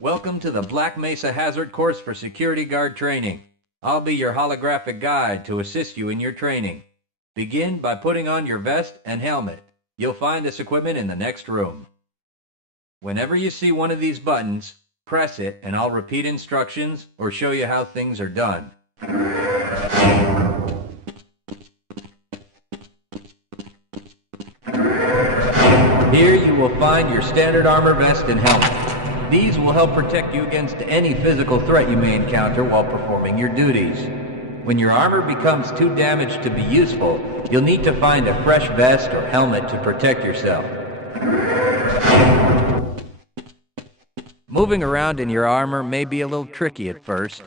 Welcome to the Black Mesa Hazard Course for Security Guard Training. I'll be your holographic guide to assist you in your training. Begin by putting on your vest and helmet. You'll find this equipment in the next room. Whenever you see one of these buttons, press it and I'll repeat instructions or show you how things are done. Here you will find your standard armor vest and helmet. These will help protect you against any physical threat you may encounter while performing your duties. When your armor becomes too damaged to be useful, you'll need to find a fresh vest or helmet to protect yourself. Moving around in your armor may be a little tricky at first.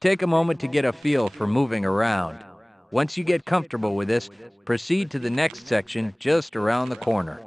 Take a moment to get a feel for moving around. Once you get comfortable with this, proceed to the next section just around the corner.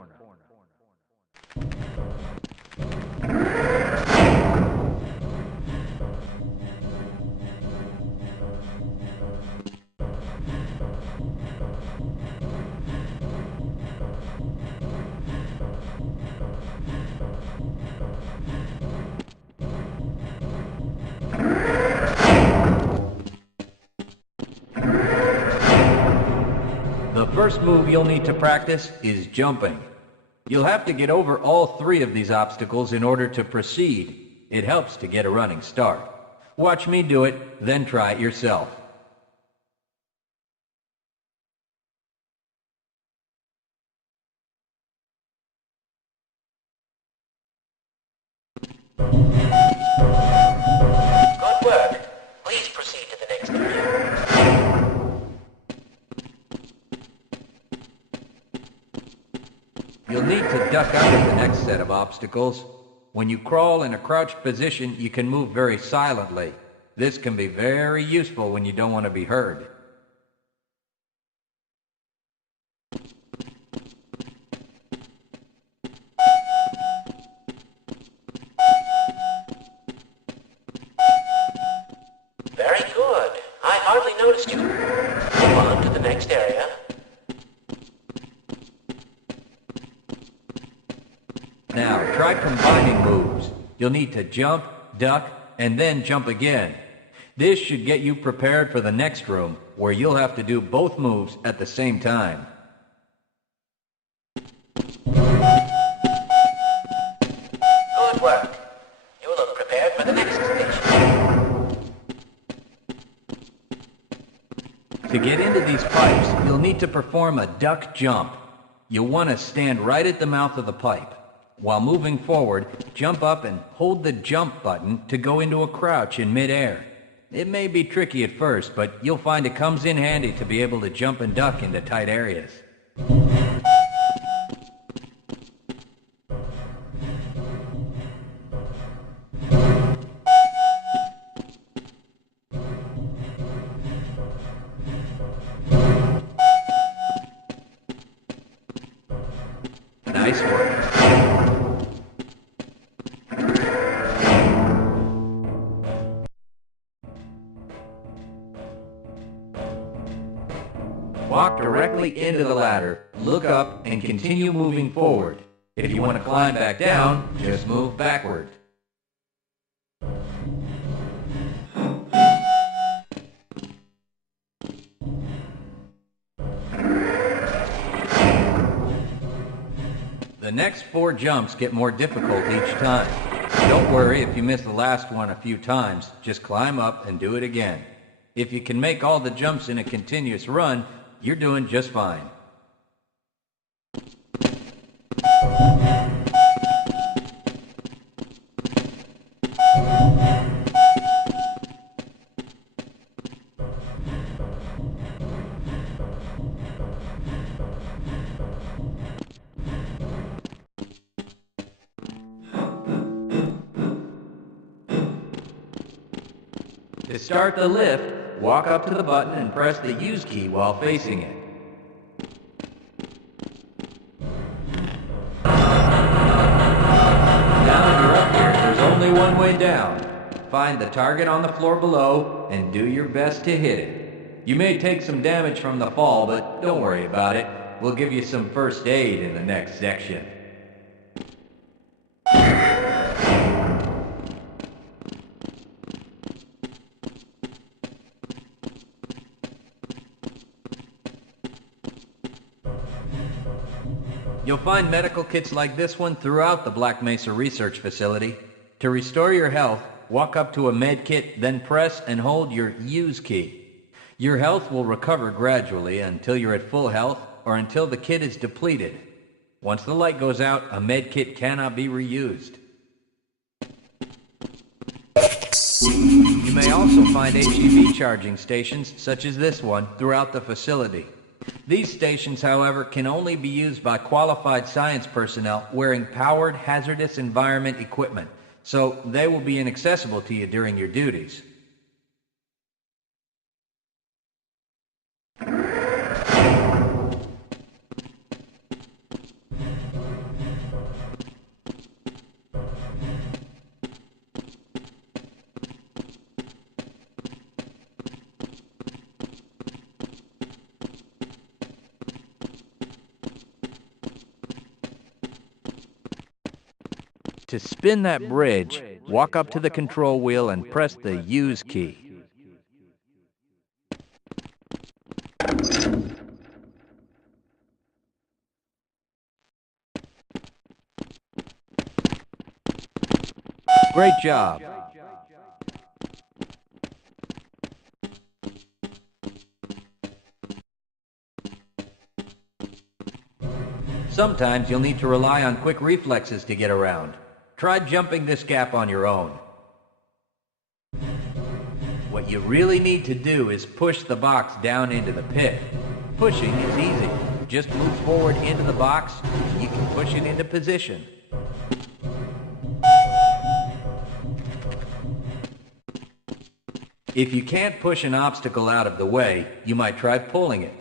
The first move you'll need to practice is jumping. You'll have to get over all three of these obstacles in order to proceed. It helps to get a running start. Watch me do it, then try it yourself. Good work. Please proceed to the next area. You'll need to duck under the next set of obstacles. When you crawl in a crouched position, you can move very silently. This can be very useful when you don't want to be heard. Very good. I hardly noticed you. Move on to the next area. Now, try combining moves. You'll need to jump, duck, and then jump again. This should get you prepared for the next room, where you'll have to do both moves at the same time. Good work. You look prepared for the next station. To get into these pipes, you'll need to perform a duck jump. You'll want to stand right at the mouth of the pipe. While moving forward, jump up and hold the jump button to go into a crouch in midair. It may be tricky at first, but you'll find it comes in handy to be able to jump and duck into tight areas. Nice work. Walk directly into the ladder, look up, and continue moving forward. If you want to climb back down, just move backward. The next 4 jumps get more difficult each time. Don't worry if you miss the last one a few times, just climb up and do it again. If you can make all the jumps in a continuous run, you're doing just fine. To start the lift, walk up to the button and press the use key while facing it. Now that you're up here, there's only one way down. Find the target on the floor below and do your best to hit it. You may take some damage from the fall, but don't worry about it. We'll give you some first aid in the next section. You'll find medical kits like this one throughout the Black Mesa Research Facility. To restore your health, walk up to a med kit, then press and hold your Use key. Your health will recover gradually until you're at full health or until the kit is depleted. Once the light goes out, a med kit cannot be reused. You may also find HEV charging stations, such as this one, throughout the facility. These stations, however, can only be used by qualified science personnel wearing powered hazardous environment equipment, so they will be inaccessible to you during your duties. To spin that bridge, walk up to the control wheel and press the Use key. Great job. Sometimes you'll need to rely on quick reflexes to get around. Try jumping this gap on your own. What you really need to do is push the box down into the pit. Pushing is easy. Just move forward into the box, and you can push it into position. If you can't push an obstacle out of the way, you might try pulling it.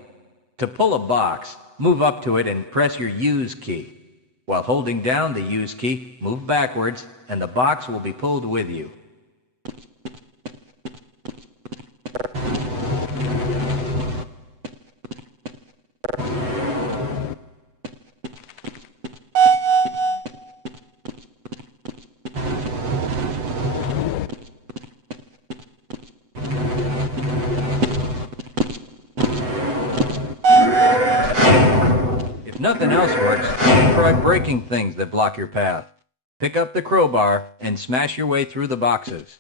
To pull a box, move up to it and press your Use key. While holding down the Use key, move backwards, and the box will be pulled with you. If nothing else works, try breaking things that block your path. Pick up the crowbar and smash your way through the boxes.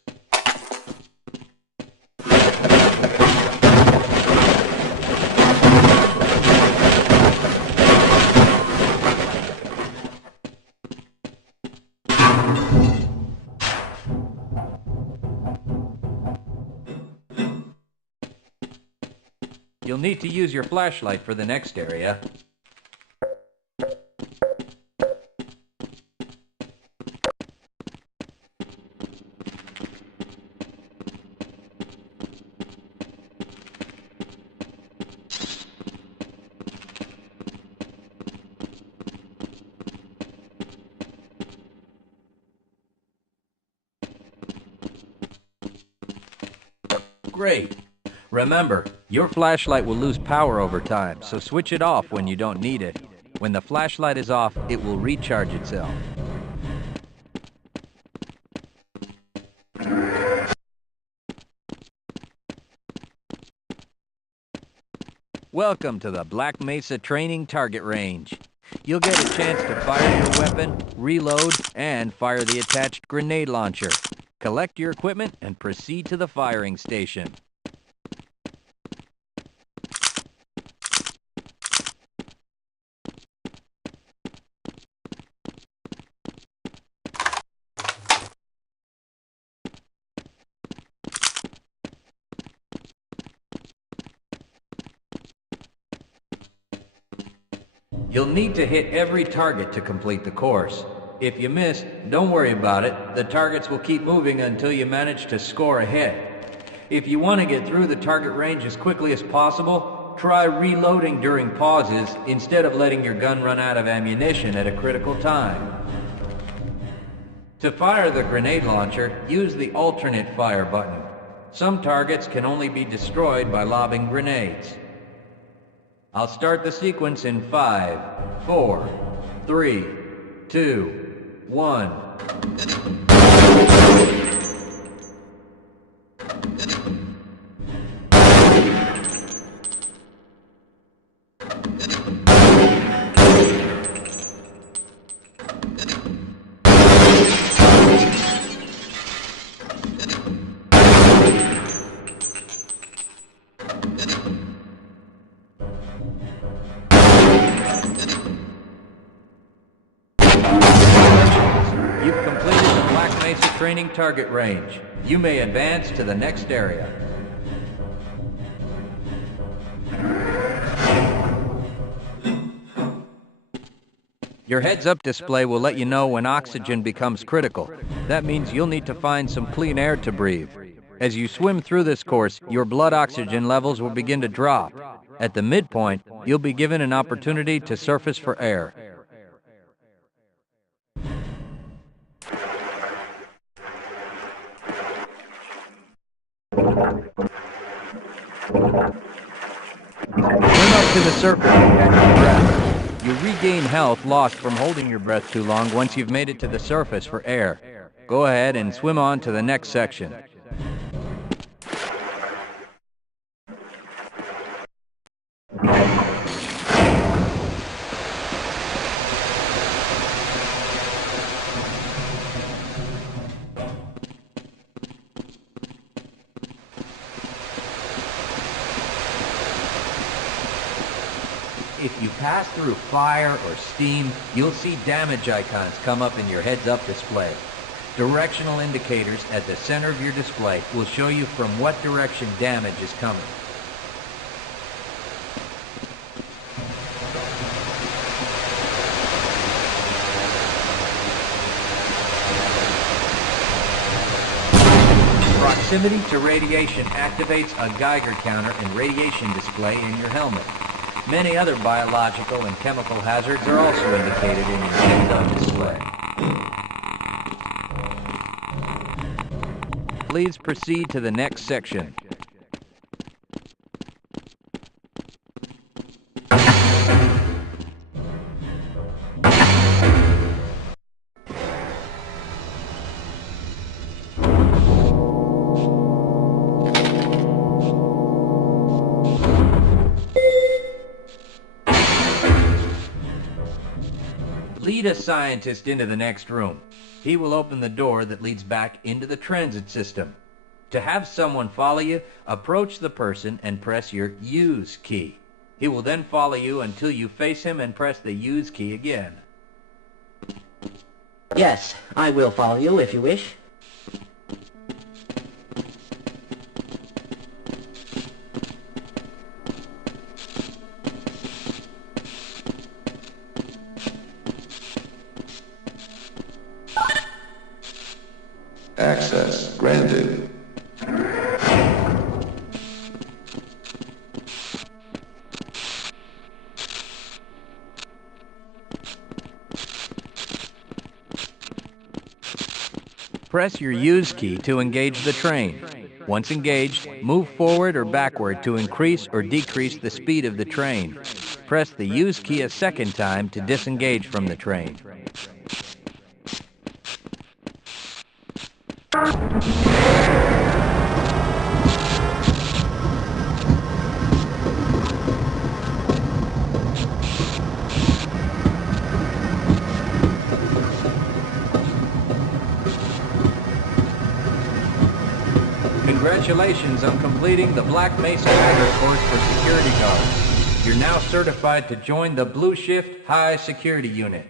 You'll need to use your flashlight for the next area. Great. Remember, your flashlight will lose power over time, so switch it off when you don't need it. When the flashlight is off, it will recharge itself. Welcome to the Black Mesa Training Target Range. You'll get a chance to fire your weapon, reload, and fire the attached grenade launcher. Collect your equipment and proceed to the firing station. You'll need to hit every target to complete the course. If you miss, don't worry about it. The targets will keep moving until you manage to score a hit. If you want to get through the target range as quickly as possible, try reloading during pauses instead of letting your gun run out of ammunition at a critical time. To fire the grenade launcher, use the alternate fire button. Some targets can only be destroyed by lobbing grenades. I'll start the sequence in 5, 4, 3, 2, 1. You've completed the Black Mesa training target range. You may advance to the next area. Your heads-up display will let you know when oxygen becomes critical. That means you'll need to find some clean air to breathe. As you swim through this course, your blood oxygen levels will begin to drop. At the midpoint, you'll be given an opportunity to surface for air. Swim up to the surface and catch your breath. You regain health lost from holding your breath too long once you've made it to the surface for air. Go ahead and swim on to the next section. If you pass through fire or steam, you'll see damage icons come up in your heads-up display. Directional indicators at the center of your display will show you from what direction damage is coming. Proximity to radiation activates a Geiger counter and radiation display in your helmet. Many other biological and chemical hazards are also indicated in your heads-up display. Please proceed to the next section. Lead a scientist into the next room. He will open the door that leads back into the transit system. To have someone follow you, approach the person and press your Use key. He will then follow you until you face him and press the Use key again. Yes, I will follow you if you wish. Access granted. Press your Use key to engage the train. Once engaged, move forward or backward to increase or decrease the speed of the train. Press the Use key a second time to disengage from the train. Congratulations on completing the Black Mesa Hazard course for security guards. You're now certified to join the Blue Shift High Security Unit.